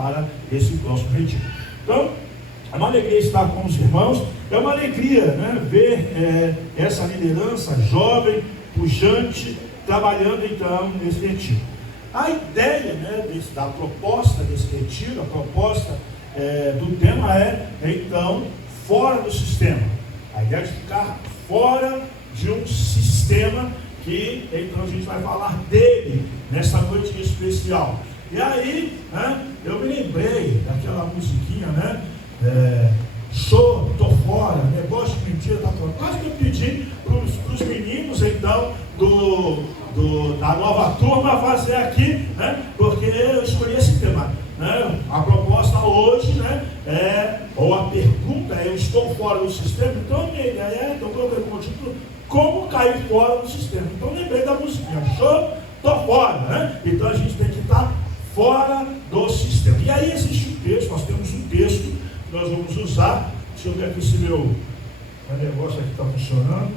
para esse próximo retiro. Então, é uma alegria estar com os irmãos, é uma alegria, né, ver essa liderança jovem, pujante, trabalhando então nesse retiro. A ideia, né, da proposta desse retiro, a proposta do tema então, fora do sistema. A ideia de ficar fora de um sistema que, então, a gente vai falar dele nessa noite especial. E aí, né, eu me lembrei daquela musiquinha, né? Show, tô fora, negócio de mentira, tá fora. Quase que eu pedi para os meninos, então, da nova turma fazer aqui, né? Porque eu escolhi esse tema, né? A proposta hoje, né? Ou a pergunta é: eu estou fora do sistema? Então, a minha ideia eu coloquei como título: como cair fora do sistema. Então, lembrei da musiquinha, show, tô fora, né? Então, a gente tem que estar fora do sistema. E aí existe um texto, nós temos um texto que nós vamos usar. Deixa eu ver aqui se meu negócio aqui está funcionando.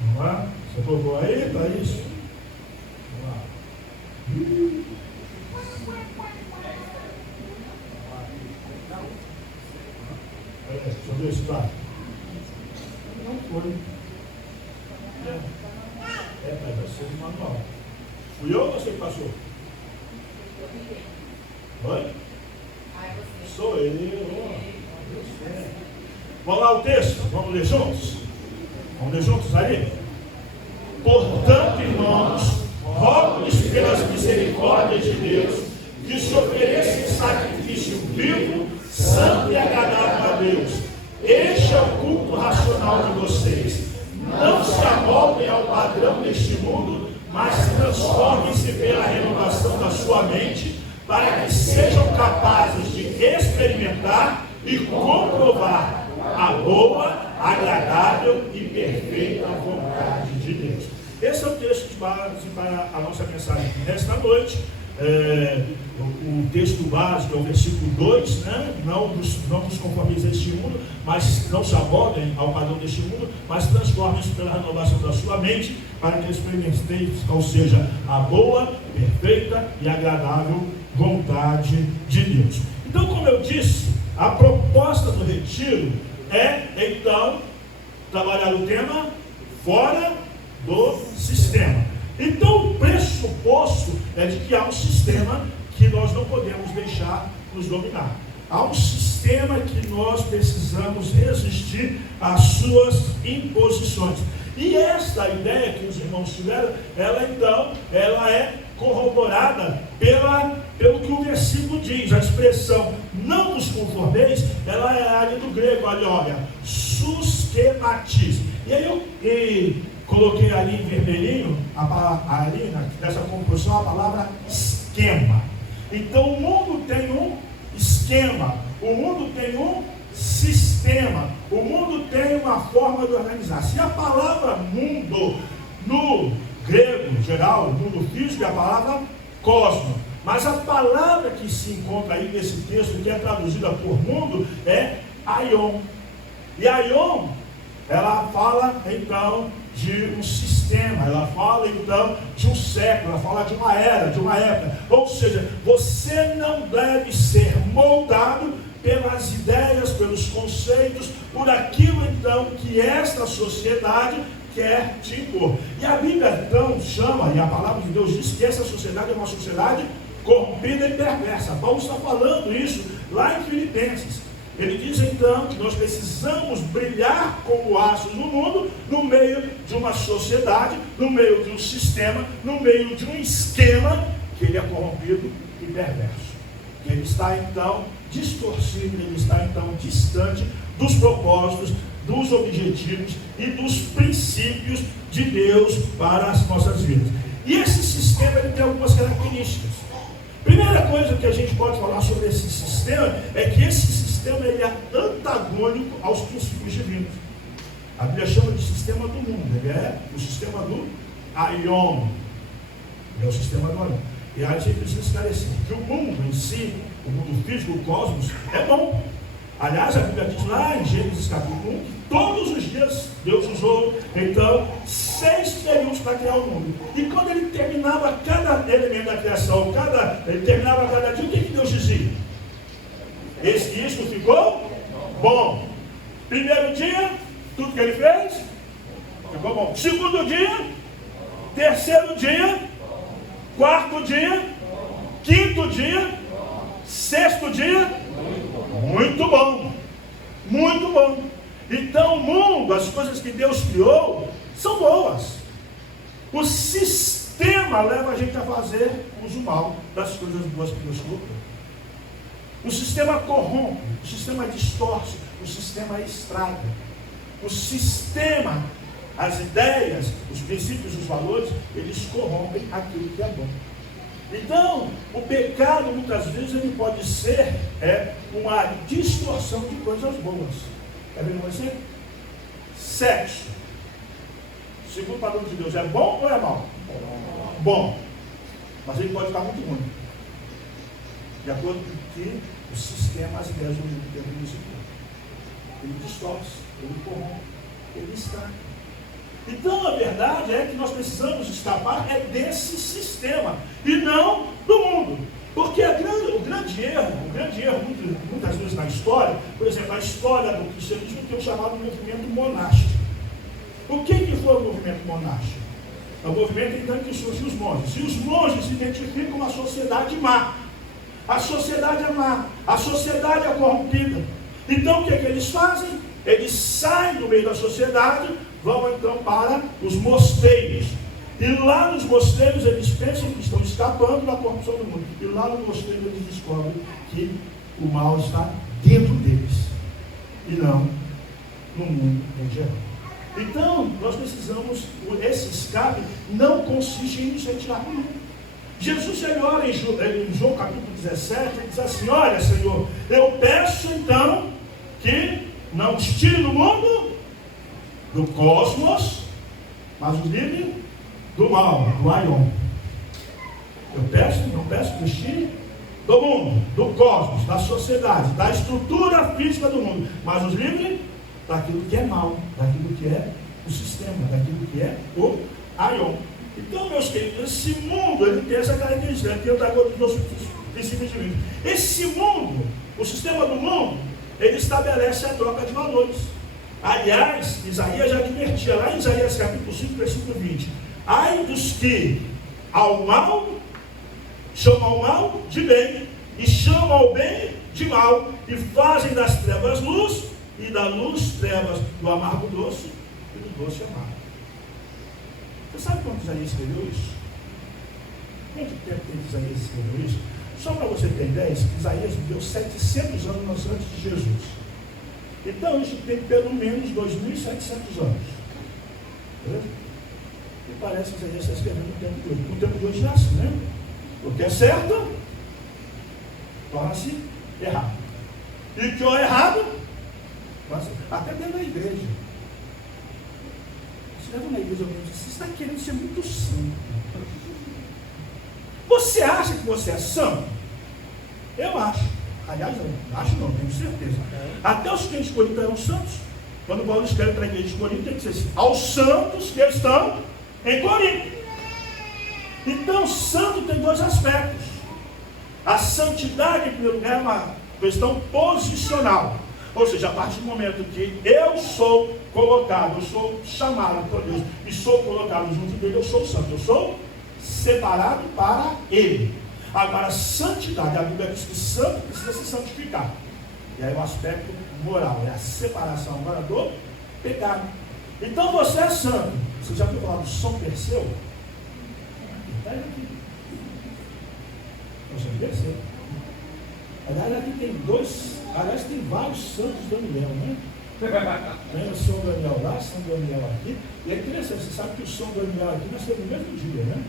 Vamos lá. Você colocou aí, Thaís? Vamos lá. Deixa eu ver se está. Não foi. Vai ser de manual. Fui eu ou você que passou? Oi? Sou eu. Vamos lá o texto? Vamos ler juntos? Vamos ler juntos aí? Portanto, irmãos, rogo-lhes pelas misericórdias de Deus, que se ofereça em sacrifício vivo, santo e agradável a Deus. Este é o culto racional de vocês. Não se amoldem ao padrão deste mundo, mas transformem-se pela renovação da sua mente, para que sejam capazes de experimentar e comprovar a boa, agradável e perfeita vontade de Deus. Esse é o texto de base para a nossa mensagem nesta noite. O texto básico é o versículo 2, né? Não nos conformeis a este mundo, mas não se amoldem ao padrão deste mundo, mas transformem-se pela renovação da sua mente, para que experimenteis, ou seja, a boa, perfeita e agradável vontade de Deus. Então, como eu disse, a proposta do retiro é, então, trabalhar o tema fora do sistema. Então, o pressuposto é de que há um sistema que nós não podemos deixar nos dominar. Há um sistema que nós precisamos resistir às suas imposições. E esta ideia que os irmãos tiveram, ela é corroborada pelo que o versículo diz. A expressão não vos conformeis, ela é a área do grego, olha, suschematiz. E aí eu coloquei ali em vermelhinho, ali nessa composição, a palavra esquema. Então o mundo tem um esquema, o mundo tem um sistema, o mundo tem uma forma de organizar-se. E a palavra mundo, no grego geral, mundo físico, é a palavra cosmos. Mas a palavra que se encontra aí nesse texto, que é traduzida por mundo, é aion. E aion, ela fala então de um sistema, ela fala então de um século, ela fala de uma era, de uma época. Ou seja, você não deve ser moldado pelas ideias, pelos conceitos, por aquilo então que esta sociedade quer te impor. E a Bíblia então chama, e a palavra de Deus diz que essa sociedade é uma sociedade corrompida e perversa. Paulo está falando isso lá em Filipenses. Ele diz então que nós precisamos brilhar como astros no mundo, no meio de uma sociedade, no meio de um sistema, no meio de um esquema que ele é corrompido e perverso. Ele está então distorcido, ele está então distante dos propósitos, dos objetivos e dos princípios de Deus para as nossas vidas. E esse sistema ele tem algumas características. Primeira coisa que a gente pode falar sobre esse sistema é que esse sistema ele é antagônico aos princípios divinos. A Bíblia chama de sistema do mundo, ele é o sistema do aion, ele é o sistema do aion. E aí a gente precisa esclarecer que o mundo em si, o mundo físico, o cosmos, é bom. Aliás, a Bíblia diz lá em Gênesis capítulo 1 que todos os dias Deus usou então 6 6 períodos para criar o mundo. E quando ele terminava cada elemento da criação, ele terminava cada dia, o que Deus dizia? Eis que isto ficou bom. Primeiro dia, tudo que ele fez, ficou bom. Segundo dia, terceiro dia, quarto dia, quinto dia, sexto dia, muito bom. Muito bom. Então o mundo, as coisas que Deus criou, são boas. O sistema leva a gente a fazer uso mal das coisas boas que Deus colocou. O sistema corrompe, o sistema distorce, o sistema estraga. O sistema, as ideias, os princípios, os valores, eles corrompem aquilo que é bom. Então, o pecado, muitas vezes, ele pode ser uma distorção de coisas boas. Quer ver você? Sexo, segundo o padrão de Deus, é bom ou é mal? Bom. Mas ele pode ficar muito ruim. De acordo com que o sistema, as ideias do mundo tem. Ele distorce, ele corrompe, ele estraga. Então, a verdade é que nós precisamos escapar desse sistema e não do mundo. Porque o grande erro, muitas vezes na história, por exemplo, a história do cristianismo tem o chamado movimento monástico. O que foi o movimento monástico? É o movimento então que surgem os monges. E os monges se identificam com a sociedade má. A sociedade é má, a sociedade é corrompida. Então, o que eles fazem? Eles saem do meio da sociedade, vão então para os mosteiros. E lá nos mosteiros eles pensam que estão escapando da corrupção do mundo. E lá no mosteiro eles descobrem que o mal está dentro deles. E não no mundo em geral. Então, nós precisamos, esse escape não consiste em nos retirar do mundo. Jesus, ele ora em João capítulo 17, ele diz assim: olha, Senhor, eu peço então que não os tire do mundo, do cosmos, mas os livre do mal, do aion. Eu não peço que os tire do mundo, do cosmos, da sociedade, da estrutura física do mundo, mas os livre daquilo que é mal, daquilo que é o sistema, daquilo que é o aion. Então, meus queridos, esse mundo, ele tem essa característica, ele tem o dragão dos nossos princípios divinos. Esse mundo, o sistema do mundo, ele estabelece a troca de valores. Aliás, Isaías já advertia, lá em Isaías capítulo 5, versículo 20, ai dos que ao mal, chamam ao mal de bem, e chamam ao bem de mal, e fazem das trevas luz, e da luz trevas, do amargo doce, e do doce amargo. Você sabe quando Isaías escreveu isso? Quanto tempo tem que Isaías escreveu isso? Só para você ter ideia, Isaías viveu 700 anos antes de Jesus. Então isso tem pelo menos 2.700 anos. Beleza? E parece que Isaías está escrevendo no tempo de hoje. No tempo de hoje é assim, né? O que é certo torna-se errado. E o que é errado, até dentro da igreja. Você leva na igreja e diz: você está querendo ser muito santo. Você acha que você é santo? Eu acho. Aliás, eu acho não, tenho certeza. Até os crentes de Corinto eram santos. Quando Paulo escreve para a igreja de Corinto, tem que dizer assim: aos santos que estão em Corinto. Então, santo tem dois aspectos. A santidade, em primeiro lugar, é uma questão posicional. Ou seja, a partir do momento que eu sou colocado, eu sou chamado por Deus e sou colocado junto dele, eu sou santo, eu sou separado para ele. Agora, santidade, a Bíblia diz que santo precisa se santificar. E aí o aspecto moral, é a separação agora do pecado. Então você é santo. Você já ouviu falar do São Perseu? Pega aqui. O São Perseu. Aliás, aqui tem tem vários santos Daniel, né? Tem o São Daniel lá, São Daniel aqui. E é interessante, você sabe que o São Daniel aqui nasceu no mesmo dia, né?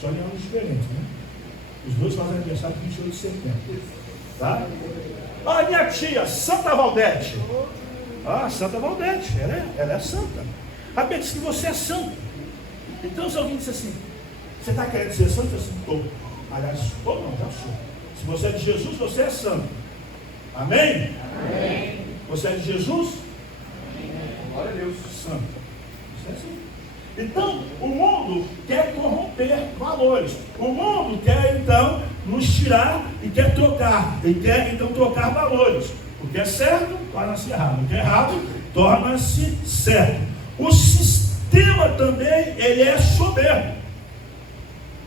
Só em anos diferentes, né? Os dois fazem aniversário 28 de setembro. Tá? Olha, minha tia, Santa Valdete. Ah, Santa Valdete, ela é santa. A Bíblia diz que você é santo. Então, se alguém disser assim: você está querendo ser santo? Eu estou. Aliás, estou não, já sou. Se você é de Jesus, você é santo. Amém? Amém. Você é de Jesus? Amém. Glória a Deus. Santo. Você é assim. Então, o mundo quer corromper valores. O mundo quer, então, nos tirar e quer trocar. E quer, então, trocar valores. O que é certo, torna-se errado. O que é errado, torna-se certo. O sistema também, ele é soberbo.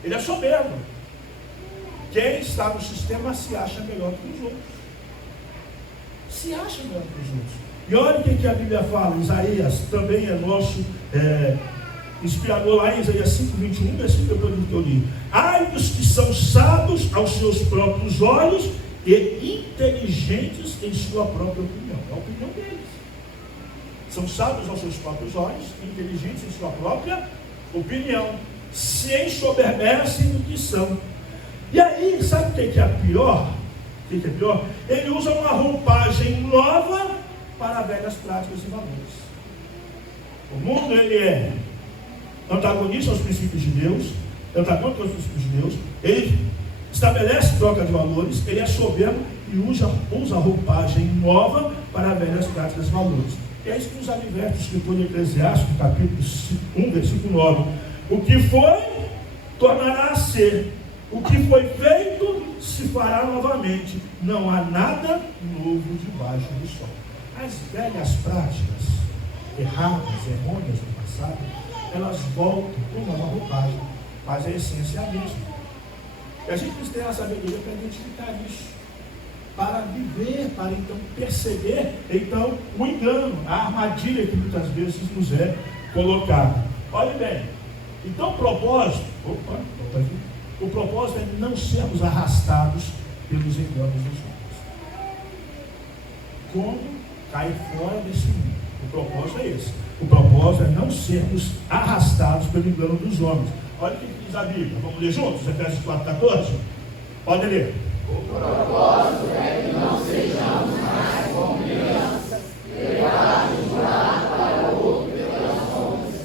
Ele é soberbo. Quem está no sistema se acha melhor que os outros. Se acha melhor que os outros. E olha o que a Bíblia fala. Isaías também é nosso inspirador lá em Isaías 5:21, versículo que eu li. Ai dos que são sábios aos seus próprios olhos e inteligentes em sua própria opinião. É a opinião deles. São sábios aos seus próprios olhos, inteligentes em sua própria opinião. Se ensoberbecem do que são. E aí, sabe o que é pior? O que é pior? Ele usa uma roupagem nova para velhas práticas e valores. O mundo, ele é antagonista aos princípios de Deus, antagônico aos princípios de Deus, ele estabelece troca de valores, ele é soberbo e usa roupagem nova para velhas práticas e valores. E é isso que nos adverte o escritor de Eclesiastes, capítulo 1, versículo 9. O que foi, tornará a ser. O que foi feito, se fará novamente. Não há nada novo debaixo do sol. As velhas práticas, erradas, errôneas do passado, elas voltam com nova roupagem, mas a essência é a mesma. E a gente precisa ter a sabedoria para identificar isso, para viver, para então perceber então o engano, a armadilha que muitas vezes nos é colocada. Olhe bem, então o propósito é não sermos arrastados pelos enganos dos homens. Como cair fora desse mundo. O propósito é esse. O propósito é não sermos arrastados pelo engano dos homens. Olha o que diz a Bíblia. Vamos ler juntos? Efésios 4:14. Pode ler. O propósito é que não sejamos mais como crianças, levados de um lado para o outro pelas ondas,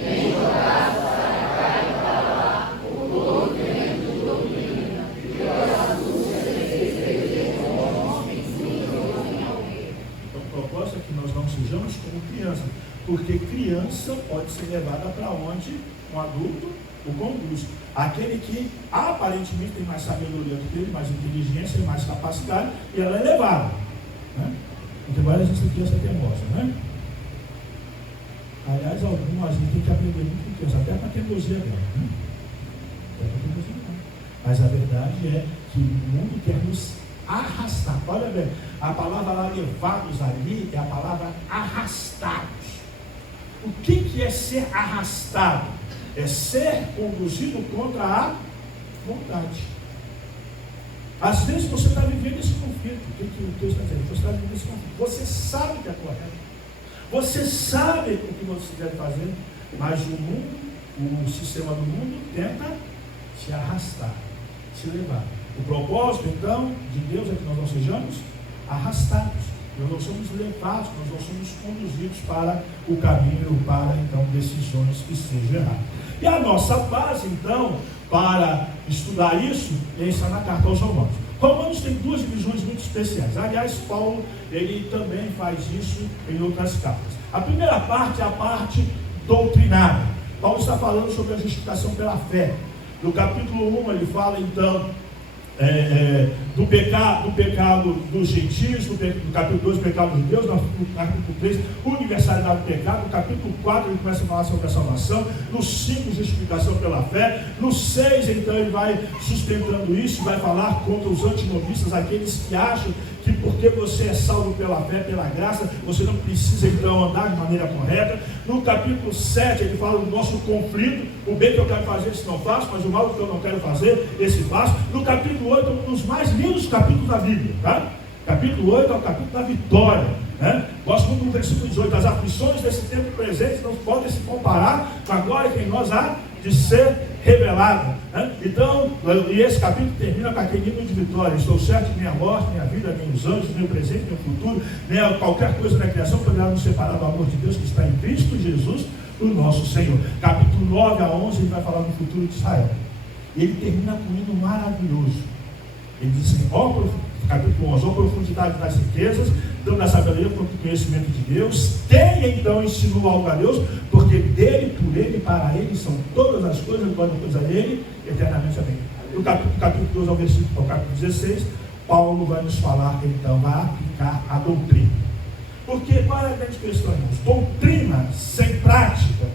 nem jogados para cá e para lá, por todo vento de doutrina, pelas astúcias e desejos dos homens induzem ao erro. Então, o propósito é que nós não sejamos como crianças, porque criança pode ser levada para onde um adulto o conduz. Aquele que aparentemente tem mais sabedoria do que ele, mais inteligência e mais capacidade, e ela é levada, né? Porque várias vezes criança é teimosa, né? Aliás, algumas a gente tem que aprender muito com criança, até com a teimosia dela, né? Mas a verdade é que o mundo quer nos arrastar. Olha bem, a palavra lá levados ali é a palavra arrastados. O que é ser arrastado? É ser conduzido contra a vontade. Às vezes você está vivendo esse conflito. O que o texto está dizendo? Você está vivendo esse conflito. Você sabe que é correto. Você sabe o que você deve fazer. Mas o mundo, o sistema do mundo, tenta te arrastar, te levar. O propósito, então, de Deus é que nós não sejamos arrastados. Nós não somos levados, nós não somos conduzidos para o caminho, para, então, decisões que sejam erradas. E a nossa base, então, para estudar isso, está na carta aos Romanos. Romanos tem duas divisões muito especiais. Aliás, Paulo, ele também faz isso em outras cartas. A primeira parte é a parte doutrinária. Paulo está falando sobre a justificação pela fé. No capítulo 1, ele fala, então, do pecado dos gentios, no capítulo 2, pecado de Deus, no capítulo 3, universalidade do pecado, no capítulo 4 ele começa a falar sobre a salvação, no 5, justificação pela fé, no 6, então ele vai sustentando isso, vai falar contra os antinomistas, aqueles que acham que porque você é salvo pela fé, pela graça, você não precisa então andar de maneira correta. No capítulo 7 ele fala do nosso conflito, o bem que eu quero fazer, esse não faço, mas o mal que eu não quero fazer, esse faço. No capítulo 8, um dos mais lindos capítulos da Bíblia, tá? Capítulo 8 é o capítulo da vitória, né? Gosto muito do versículo 18, as aflições desse tempo presente não podem se comparar com a glória que em nós há de ser revelada, né? Então, e esse capítulo termina com aquele hino de vitória: estou certo que minha morte, minha vida, nem os anjos, nem o presente, nem o futuro, nem qualquer coisa da criação poderá nos separar do amor de Deus que está em Cristo Jesus, o nosso Senhor. Capítulo 9 a 11 ele vai falar do futuro de Israel, e ele termina com um hino maravilhoso. Ele diz assim: ó capítulo 11, a profundidade das riquezas, tanto da sabedoria quanto do conhecimento de Deus. Quem então ensinou algo a Deus? Porque dele, por ele, para ele são todas as coisas, glória a ele, eternamente amém. No capítulo 12 ao capítulo 16, Paulo vai nos falar, então, vai aplicar a doutrina. Porque qual é a grande questão, irmãos? Doutrina sem prática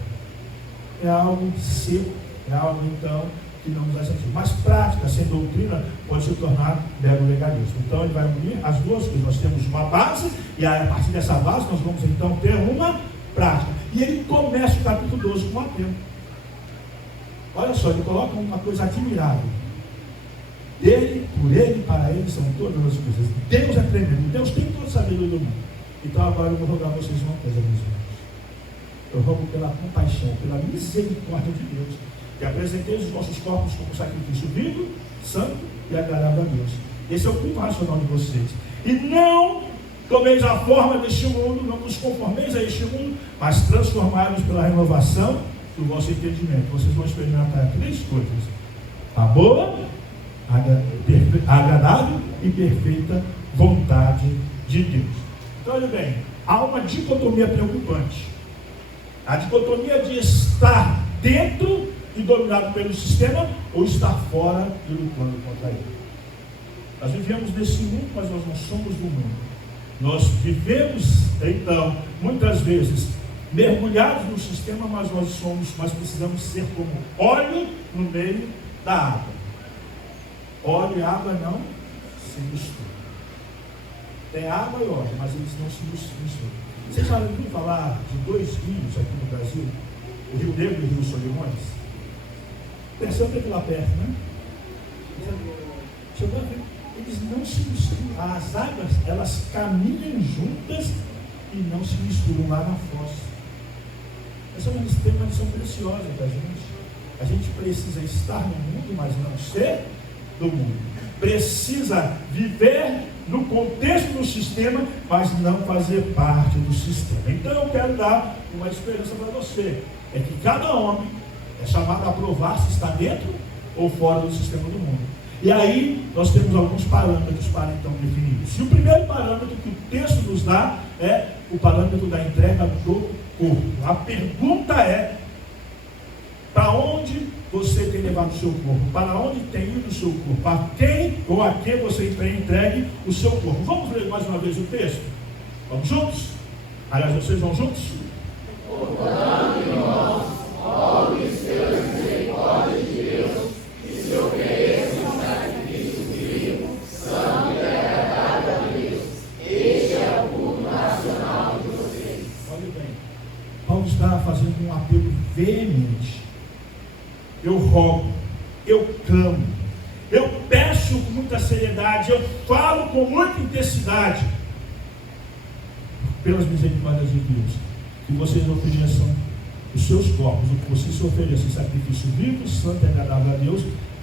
é algo seco, é algo, então, que não nos dá sentido. Mas prática sem doutrina pode se tornar mero legalismo. Então ele vai unir as duas coisas. Nós temos uma base, e a partir dessa base nós vamos então ter uma prática. E ele começa o capítulo 12 com um apelo. Olha só, ele coloca uma coisa admirável. Dele, por ele, para ele são todas as coisas. Deus é tremendo. Deus tem toda a sabedoria do mundo. Então agora eu vou rogar a vocês uma coisa, meus irmãos. Eu rogo pela compaixão, pela misericórdia de Deus, que apresenteis os vossos corpos como sacrifício vivo, santo e agradável a Deus. Esse é o culto racional de vocês. E não tomeis a forma deste mundo, não vos conformeis a este mundo, mas transformai-vos pela renovação do vosso entendimento. Vocês vão experimentar três coisas: a boa, a agradável e perfeita vontade de Deus. Então, olha bem, há uma dicotomia preocupante. A dicotomia de estar dentro e dominado pelo sistema, ou estar fora e lutando contra ele. Nós vivemos nesse mundo, mas nós não somos do mundo. Nós vivemos, então, muitas vezes, mergulhados no sistema, mas precisamos ser como óleo no meio da água. Óleo e água não se misturam. Tem água e óleo, mas eles não se misturam. Você já ouviu falar de dois rios aqui no Brasil? O Rio Negro e o Rio Solimões? Percebe aqui lá perto, né? Chegou a ver. Eles não se misturam. As águas, elas caminham juntas e não se misturam lá na fossa. Essa é uma lição preciosa para a gente. A gente precisa estar no mundo, mas não ser do mundo. Precisa viver no contexto do sistema, mas não fazer parte do sistema. Então eu quero dar uma esperança para você. É que cada homem é chamado a provar se está dentro ou fora do sistema do mundo. E aí nós temos alguns parâmetros para então definir isso. E o primeiro parâmetro que o texto nos dá é o parâmetro da entrega do corpo. A pergunta é: para onde você tem levado o seu corpo? Para onde tem ido o seu corpo? A quem ou a quem você tem entregue o seu corpo? Vamos ler mais uma vez o texto? Vamos juntos? Aliás, vocês vão juntos? Portanto, irmãos, rogues pela misericórdia de Deus, que se ofereçam um sacrifício vivo, santo e agradável a Deus. Este é o culto racional de vocês. Olha bem, Paulo está fazendo um apelo veemente. Eu rogo, eu clamo, eu peço com muita seriedade, eu falo com muita intensidade, pelas misericórdias de Deus, que vocês ofereçam os seus corpos, o que vocês se ofereçam em sacrifício vivo, santo e agradável a Deus.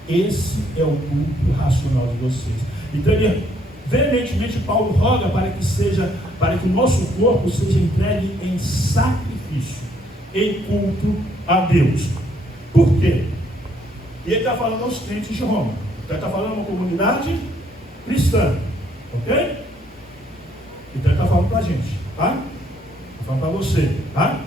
Esse é o culto racional de vocês. Então ele veementemente Paulo roga para que o nosso corpo seja entregue em sacrifício, em culto a Deus. Por quê? E ele está falando aos crentes de Roma. Então ele está falando a uma comunidade cristã. Ok? Então ele está falando para a gente, tá? Está falando para você, tá?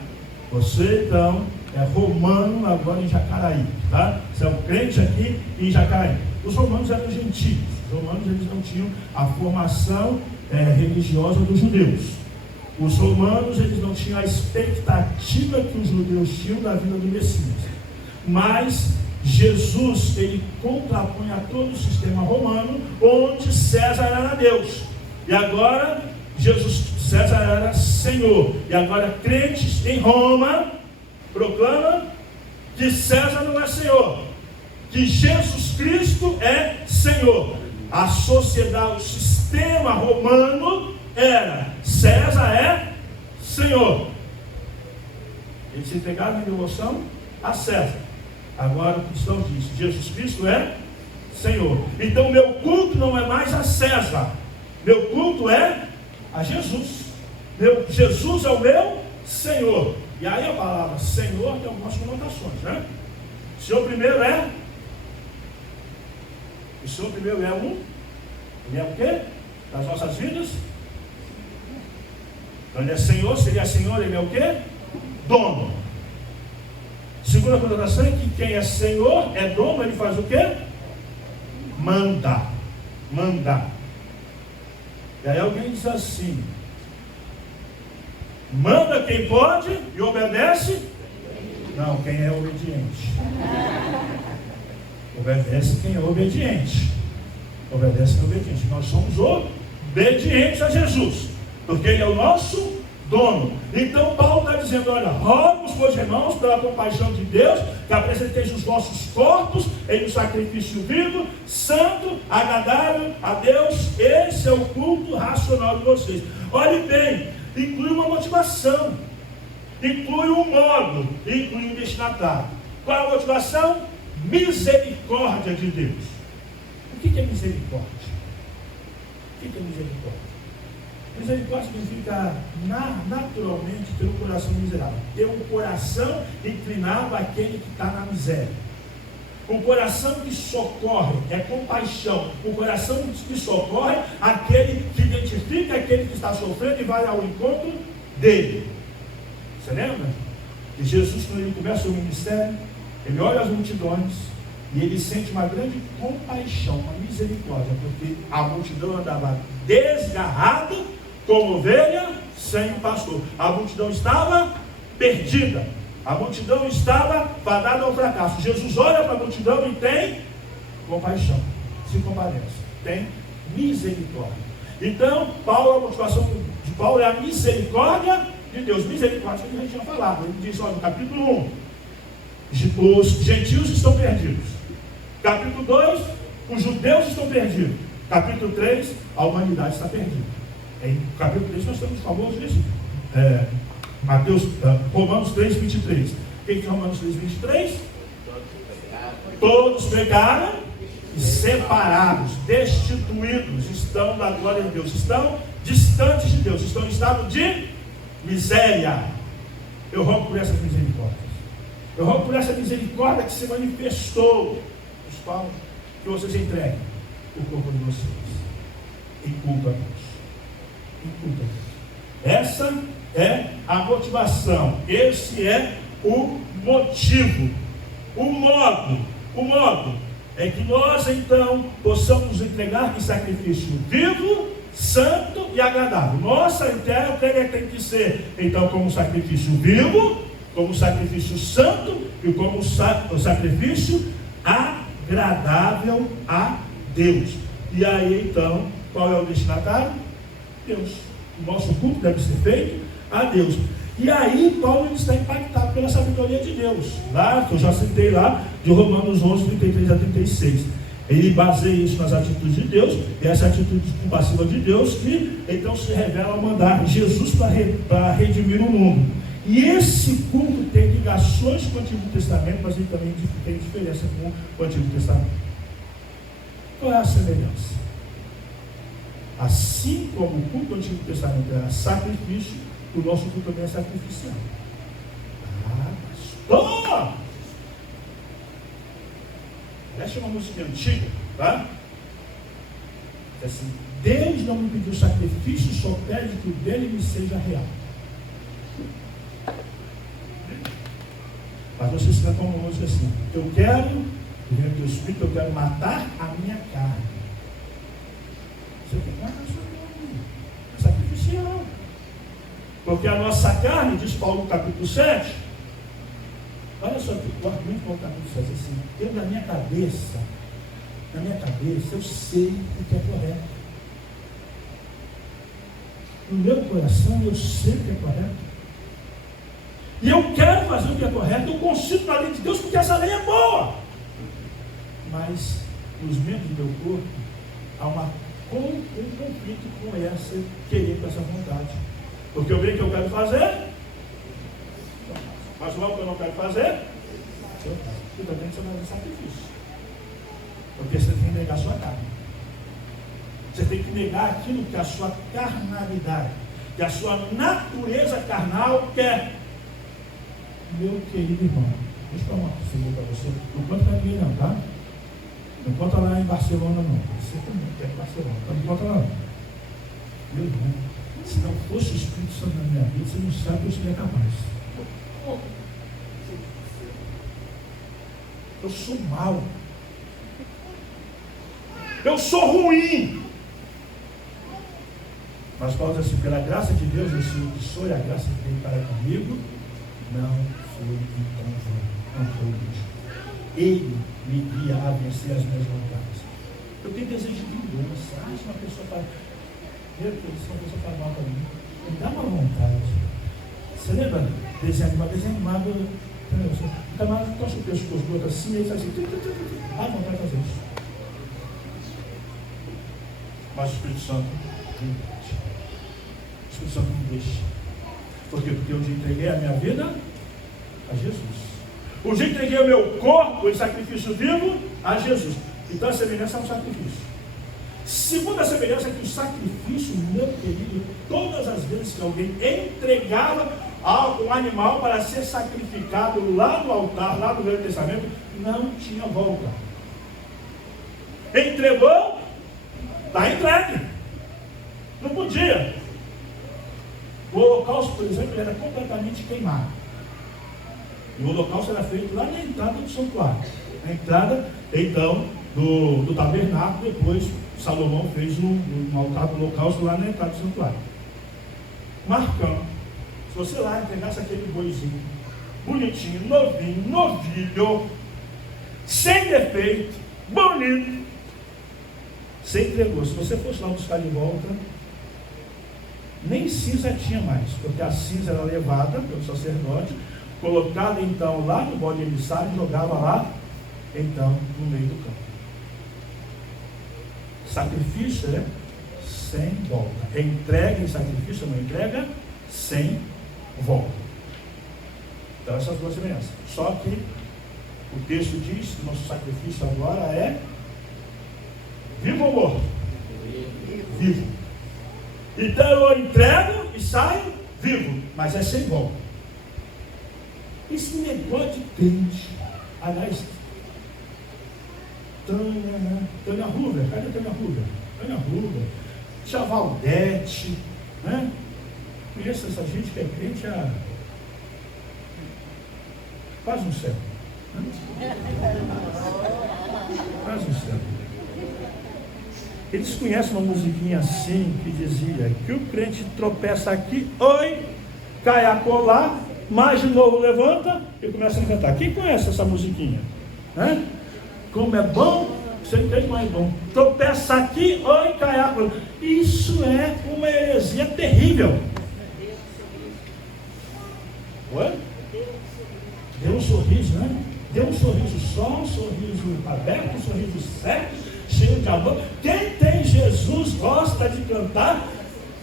Você então é romano agora em Jacaraí, tá? Você é um crente aqui em Jacaraí. Os romanos eram gentios. Os romanos eles não tinham a formação religiosa dos judeus. Os romanos eles não tinham a expectativa que os judeus tinham da vinda do Messias. Mas Jesus, ele contrapõe a todo o sistema romano, onde César era Deus. E agora, César era Senhor. E agora, crentes em Roma, proclamam que César não é Senhor, que Jesus Cristo é Senhor. A sociedade, o sistema romano era: César é Senhor. Eles se entregaram em devoção a César. Agora o cristão diz: Jesus Cristo é Senhor. Então meu culto não é mais a César, meu culto é a Jesus. Jesus é o meu Senhor. E aí a palavra Senhor tem algumas conotações, né? O Senhor primeiro é um Ele é o quê? Das nossas vidas? Então ele é Senhor, seria Senhor, ele é o quê? Dono. Segunda conotação é que quem é Senhor, é dono, ele faz o quê? Manda. Manda. E aí alguém diz assim: manda quem pode e obedece? Não, quem é obediente. Obedece quem é obediente. Obedece quem é obediente. Nós somos obedientes a Jesus, porque Ele é o nosso dono. Então Paulo está dizendo: olha, rogo-vos, pois irmãos, pela compaixão de Deus, que apresenteis os vossos corpos em um sacrifício vivo, santo, agradável a Deus. Esse é o culto racional de vocês. Olhe bem, inclui uma motivação, inclui um modo, inclui um destinatário. Qual é a motivação? Misericórdia de Deus. O que é misericórdia? O que é misericórdia? Misericórdia significa naturalmente ter um coração miserável, ter um coração inclinado àquele que está na miséria. Um coração que socorre, é compaixão. Um coração que socorre aquele que identifica aquele que está sofrendo e vai ao encontro dele. Você lembra? Que Jesus, quando ele começa o ministério, ele olha as multidões e ele sente uma grande compaixão, uma misericórdia, porque a multidão andava desgarrada como ovelha sem pastor. A multidão estava perdida. A multidão estava fadada ao fracasso. Jesus olha para a multidão e tem compaixão, se compadece, tem misericórdia. Então, a motivação de Paulo é a misericórdia de Deus. Misericórdia que a gente tinha falado. Ele diz, olha, no capítulo 1, os gentios estão perdidos. Capítulo 2, os judeus estão perdidos. Capítulo 3, a humanidade está perdida. Em capítulo 3 nós temos o famoso isso. Romanos 3, 23. O que é Romanos 3, 23? Todos pecaram e separados, destituídos, estão da glória de Deus, estão distantes de Deus, estão em estado de miséria. Eu rogo por essas misericórdias. Eu rogo por essa misericórdia que se manifestou, os quais que vocês entreguem o corpo de vocês em culto a Deus. Em culto a Deus. Essa é a motivação. Esse é o motivo. O modo é que nós então possamos entregar em sacrifício vivo, santo e agradável. Nossa entrega tem que ser então como sacrifício vivo, como sacrifício santo e como sacrifício agradável a Deus. E aí então, qual é o destinatário? Deus. O nosso culto deve ser feito a Deus. E aí Paulo está impactado pela sabedoria de Deus. Lá, que eu já citei lá, de Romanos 11, 33 a 36. Ele baseia isso nas atitudes de Deus, e essa atitude compassiva de Deus que então se revela ao mandar Jesus para redimir o mundo. E esse culto tem ligações com o Antigo Testamento, mas ele também tem diferença com o Antigo Testamento. Qual é a semelhança? Assim como o culto do Antigo Testamento era sacrifício, o nosso culto também é sacrificial. Pastor! Essa é uma música antiga, tá? Assim, Deus não me pediu sacrifício, só pede que o dele me seja real. Mas vocês cantam uma música assim: eu quero, vem do Espírito, eu quero matar a minha carne. Você tem que matar a sua carne. É sacrificial. Porque a nossa carne, diz Paulo no capítulo 7, olha só, o argumento para o capítulo 7, assim: eu na minha cabeça, eu sei o que é correto. No meu coração, eu sei o que é correto. E eu quero fazer o que é correto, eu consigo na lei de Deus, porque essa lei é boa. Mas nos membros do meu corpo há um conflito com essa querer, com essa vontade. Porque eu vejo que eu quero fazer, mas logo que eu não quero fazer, eu também você vai fazer sacrifício. Porque você tem que negar a sua carne. Você tem que negar aquilo que a sua carnalidade, que a sua natureza carnal quer. Meu querido irmão, deixa eu falar uma coisa para você. Não conta para ninguém não, tá? Não conta lá em Barcelona, não. Você também quer Barcelona. Então não conta lá, não. Meu irmão, se não fosse o Espírito Santo na minha vida, você não sabe que eu seria capaz. Eu sou mau. Eu sou ruim. Mas Paulo diz assim: pela graça de Deus, eu sou o que sou, e a graça que veio para comigo não foi então não foi o mesmo. Ele me guia a vencer as minhas vontades. Eu tenho desejo de vingança. Se uma pessoa faz, se uma pessoa faz mal para mim, me dá uma vontade. Você lembra? Desenho animado, o camarada tocha o pescoço do outro assim, e ele faz assim, dá vontade de fazer isso. Mas o Espírito Santo não deixa. O Espírito Santo não deixa. Por quê? Porque eu já entreguei a minha vida a Jesus. Eu já entreguei o meu corpo em sacrifício vivo a Jesus. Então a semelhança é um sacrifício. Segunda semelhança é que o sacrifício, meu querido, todas as vezes que alguém entregava um animal para ser sacrificado lá no altar, lá no Velho Testamento, não tinha volta. Entregou, está entregue. Não podia. O holocausto, por exemplo, era completamente queimado. E o holocausto era feito lá na entrada do santuário. Na entrada, então, do tabernáculo. Depois Salomão fez um altar do holocausto lá na entrada do santuário. Marcando. Se você lá entregasse aquele boizinho, bonitinho, novinho, novilho, sem defeito, bonito, você entregou. Se você fosse lá buscar de volta, nem cinza tinha mais, porque a cinza era levada pelo sacerdote, colocada então lá no bode emissário e jogava lá, então, no meio do campo. Sacrifício é sem volta. Entrega em sacrifício é uma entrega sem volta. Então essas duas semelhanças. Só que o texto diz que nosso sacrifício agora é vivo ou morto? Vivo. Então eu entrego e saio vivo, mas é sem volta. Esse negócio de crente, aliás, Tânia Ruber, cadê a Tânia Ruber? Tânia Ruber, Tia Valdete, né? Conheço essa gente que é crente há quase um século. Né? Quase um século. Eles conhecem uma musiquinha assim que dizia que o crente tropeça aqui, oi, cai a colar, mas de novo levanta e começa a cantar. Quem conhece essa musiquinha? Né? Como é bom, você entende mais bom. Tropeça aqui, oi, cai a colar. Isso é uma heresia terrível. Oi? Deu um sorriso, né? Deu um sorriso só, um sorriso aberto, um sorriso sério, cheio de amor. Quem tem Jesus gosta de cantar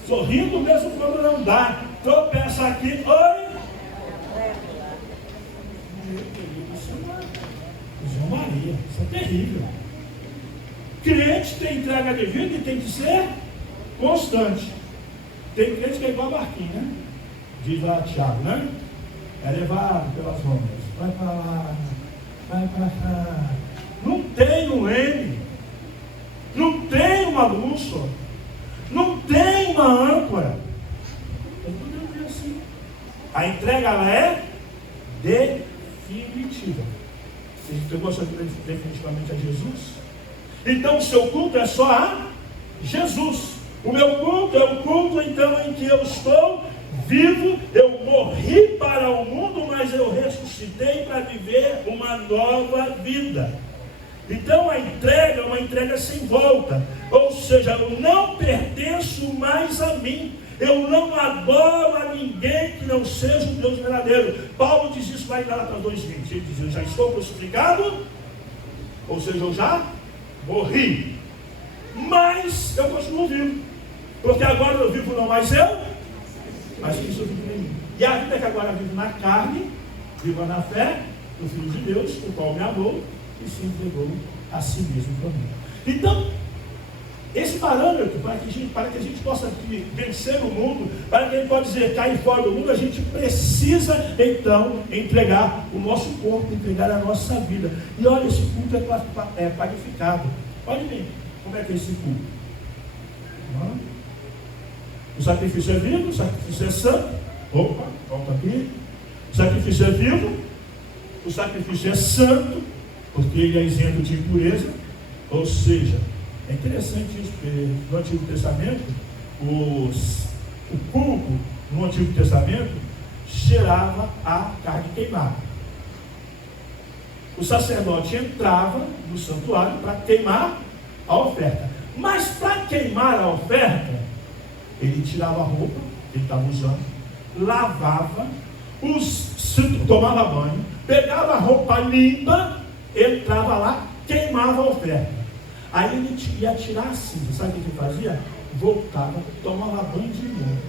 sorrindo mesmo quando não dá. Tropeça aqui, oi. João Maria, isso é terrível. Crente tem entrega de vida e tem que ser constante. Tem crente que é igual a barquinho, né? Diz lá Tiago, né? É levado pelas ondas. Vai para lá, vai para cá. Não tem um leme, não tem uma bússola, não tem uma âncora. Eu não ver assim. A entrega ela é definitiva. Você entregou definitivamente a Jesus? Então o seu culto é só a Jesus. O meu culto é o culto então em que eu estou vivo, eu morri para o mundo, mas eu ressuscitei para viver uma nova vida. Então a entrega é uma entrega sem volta, ou seja, eu não pertenço mais a mim, eu não adoro a ninguém que não seja um Deus verdadeiro. Paulo diz isso lá em Gálatas 2:20, ele diz, eu já estou crucificado, ou seja, eu já morri, mas eu continuo vivo, porque agora eu vivo não mais eu, mas Cristo vive em mim. E a vida que agora vivo na carne, viva na fé do Filho de Deus, o qual me amou e se entregou a si mesmo para mim. Então, Esse parâmetro, para que a gente possa vencer o mundo, para que a gente possa dizer, cair fora do mundo, a gente precisa, então, entregar o nosso corpo, entregar a nossa vida. E olha, esse culto é qualificado. Olha bem, como é que é esse culto? O sacrifício é vivo, o sacrifício é santo. Opa, volta aqui. O sacrifício é vivo, o sacrifício é santo, porque ele é isento de impureza. Ou seja, é interessante isso, porque no Antigo Testamento, o culto no Antigo Testamento cheirava a carne queimada. O sacerdote entrava no santuário para queimar a oferta. Mas para queimar a oferta, ele tirava a roupa que ele estava usando, lavava, tomava banho, pegava a roupa limpa, entrava lá, queimava a oferta. Aí ele ia tirar a cinza. Sabe o que ele fazia? Voltava, tomava banho de novo,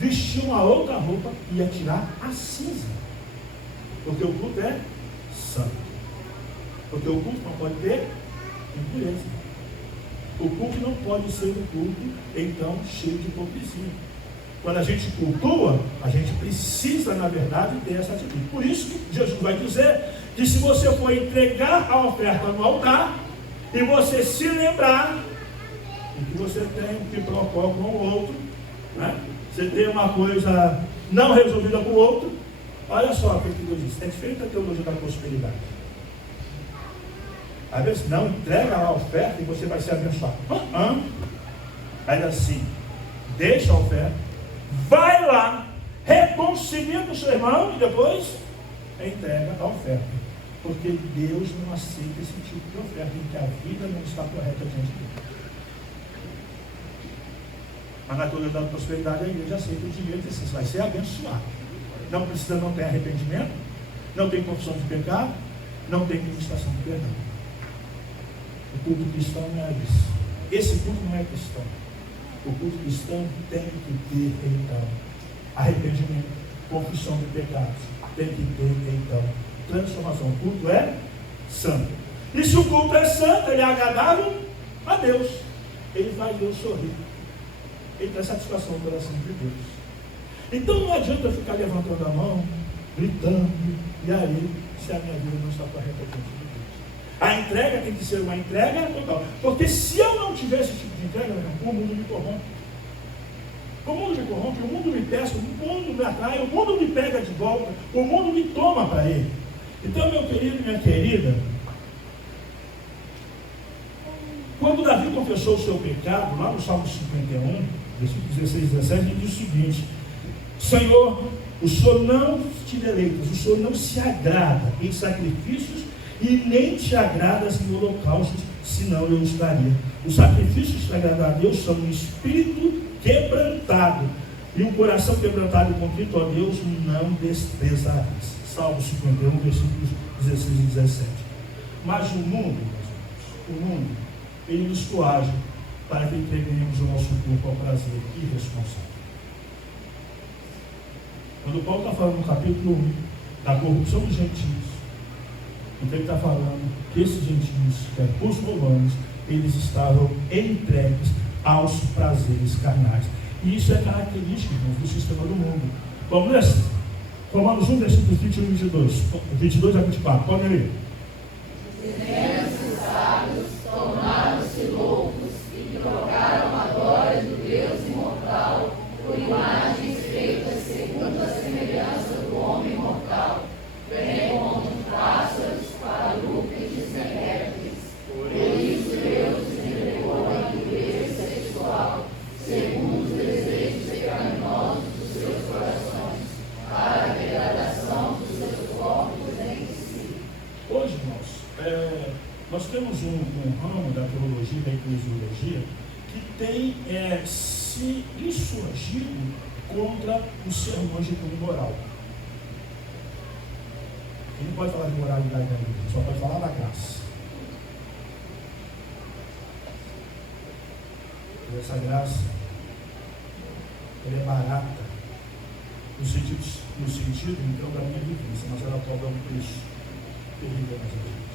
vestia uma outra roupa e ia tirar a cinza. Porque o culto é santo. Porque o culto não pode ter impureza. O culto não pode ser um culto, então, cheio de hipocrisia. Quando a gente cultua, a gente precisa, na verdade, ter essa atitude. Por isso que Jesus vai dizer que se você for entregar a oferta no altar, e você se lembrar que você tem que propor com o outro, né? Você tem uma coisa não resolvida com o outro, olha só o que Deus diz. É diferente da teologia da prosperidade. Às vezes não entrega a oferta e você vai ser abençoado. Aí assim, deixa a oferta, vai lá, reconcilia com o seu irmão e depois entrega a oferta. Porque Deus não aceita esse tipo de oferta, em que a vida não está correta diante dele. Mas na teologia da prosperidade, a igreja aceita o dinheiro e diz assim, vai ser abençoado. Não precisa, não tem arrependimento, não tem confissão de pecado, não tem ministração de perdão. O culto cristão não é isso. Esse culto não é cristão. O culto cristão tem que ter, então, arrependimento, confissão de pecados. Tem que ter, então, transformação. O culto é santo. E se o culto é santo, ele é agradável a Deus. Ele faz Deus sorrir. Ele traz satisfação no coração de Deus. Então não adianta ficar levantando a mão, gritando, e aí, se a minha vida não está correta diante de Deus. A entrega tem que ser uma entrega total. Porque se eu não tiver esse tipo de entrega, o mundo me corrompe. O mundo me corrompe, o mundo me pesca, o mundo me atrai, o mundo me pega de volta, o mundo me toma para ele. Então, meu querido e minha querida, quando Davi confessou o seu pecado, lá no Salmo 51, versículo 16 e 17, ele diz o seguinte: Senhor, o Senhor não te deleitas, o Senhor não se agrada em sacrifícios e nem te agradas em holocaustos, senão eu os daria. Os sacrifícios que agradam a Deus são um espírito quebrantado, e um coração quebrantado e contrito a Deus não desprezarás. Salmo 51, versículos 16 e 17. Mas o mundo, ele nos coage para que entreguemos o nosso corpo ao prazer irresponsável. Quando Paulo está falando no capítulo 1 da corrupção dos gentios, então ele está falando que esses gentios, que eram os romanos, eles estavam entregues aos prazeres carnais. E isso é característico, irmãos, do sistema do mundo. Vamos nessa? Romanos 1, versículos 21 e 22 a 24. Podem ler. Os sábios tornaram-se loucos e trocaram a glória do Deus imortal por imagens feitas segundo a semelhança do homem mortal, bem como pássaros, quadrúpedes e répteis. Por isso Deus entregou a impureza sexual, segundo os desejos pecaminosos dos seus corações, para a degradação dos seus corpos entre si. Hoje, irmãos, nós temos um ramo da teologia, da eclesiologia, que tem se insurgido contra os sermões de cunho moral. Ele não pode falar de moralidade da igreja, só pode falar da graça. E essa graça, ela é barata, no sentido então, da minha vivência, mas ela cobra um preço terrível nas igrejas.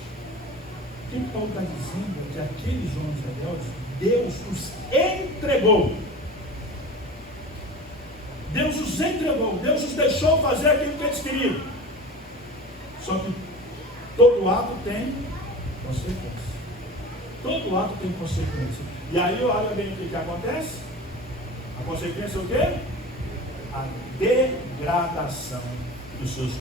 O que Paulo está dizendo é que aqueles homens rebeldes Deus os entregou. Deus os entregou, Deus os deixou fazer aquilo que eles queriam. Só que todo ato tem consequência. Todo ato tem consequência. E aí, olha bem o que acontece. A consequência é o quê? A degradação dos seus